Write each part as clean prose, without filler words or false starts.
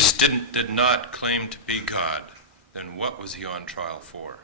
Jesus did not claim to be God, then what was he on trial for?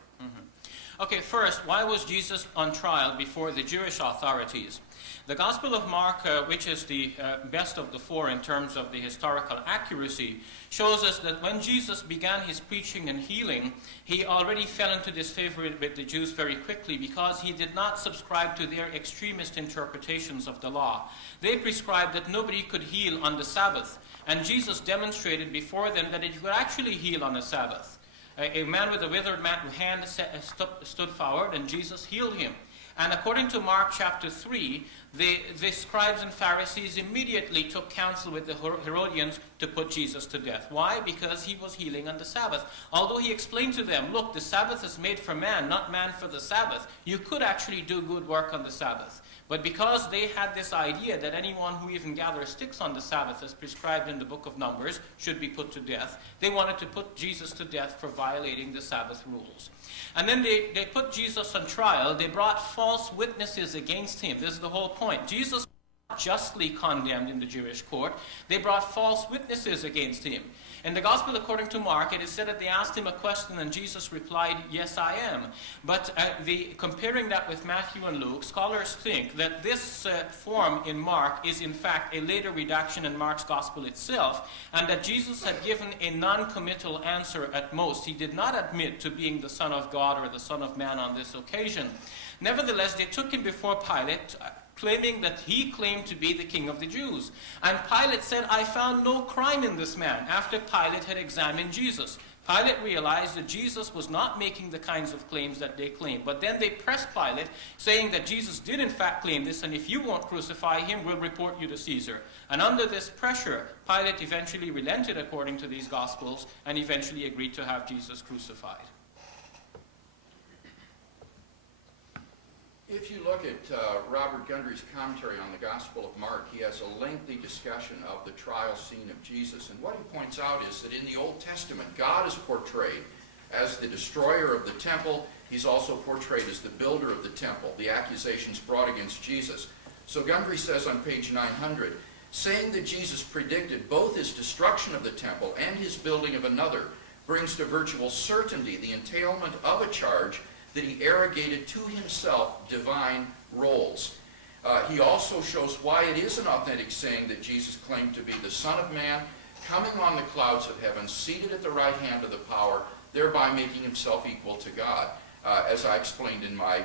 Okay, first, why was Jesus on trial before the Jewish authorities? The Gospel of Mark, which is the best of the four in terms of the historical accuracy, shows us that when Jesus began his preaching and healing, he already fell into disfavor with the Jews very quickly because he did not subscribe to their extremist interpretations of the law. They prescribed that nobody could heal on the Sabbath, and Jesus demonstrated before them that he could actually heal on the Sabbath. A man with a withered hand stood forward, and Jesus healed him. And according to Mark chapter 3, the scribes and Pharisees immediately took counsel with the Herodians to put Jesus to death. Why? Because he was healing on the Sabbath. Although he explained to them, look, the Sabbath is made for man, not man for the Sabbath. You could actually do good work on the Sabbath. But because they had this idea that anyone who even gathers sticks on the Sabbath, as prescribed in the book of Numbers, should be put to death, they wanted to put Jesus to death for violating the Sabbath rules. And then they put Jesus on trial. They brought false witnesses against him. This is the whole point. Jesus was not justly condemned in the Jewish court. They brought false witnesses against him. In the Gospel according to Mark, it is said that they asked him a question and Jesus replied, yes, I am. But comparing that with Matthew and Luke, scholars think that this form in Mark is in fact a later redaction in Mark's Gospel itself, and that Jesus had given a non-committal answer at most. He did not admit to being the Son of God or the Son of Man on this occasion. Nevertheless, they took him before Pilate, claiming that he claimed to be the king of the Jews. And Pilate said, I found no crime in this man, after Pilate had examined Jesus. Pilate realized that Jesus was not making the kinds of claims that they claimed. But then they pressed Pilate, saying that Jesus did in fact claim this, and if you won't crucify him, we'll report you to Caesar. And under this pressure, Pilate eventually relented according to these Gospels, and eventually agreed to have Jesus crucified. If you look at Robert Gundry's commentary on the Gospel of Mark, he has a lengthy discussion of the trial scene of Jesus. And what he points out is that in the Old Testament, God is portrayed as the destroyer of the temple. He's also portrayed as the builder of the temple, the accusations brought against Jesus. So Gundry says on page 900, saying that Jesus predicted both his destruction of the temple and his building of another brings to virtual certainty the entailment of a charge that he arrogated to himself divine roles. He also shows why it is an authentic saying that Jesus claimed to be the Son of Man, coming on the clouds of heaven, seated at the right hand of the power, thereby making himself equal to God, as I explained in my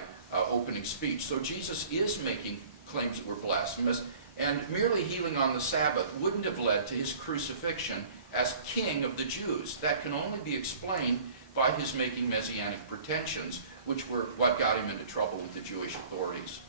opening speech. So Jesus is making claims that were blasphemous, and merely healing on the Sabbath wouldn't have led to his crucifixion as king of the Jews. That can only be explained by his making messianic pretensions, which were what got him into trouble with the Jewish authorities.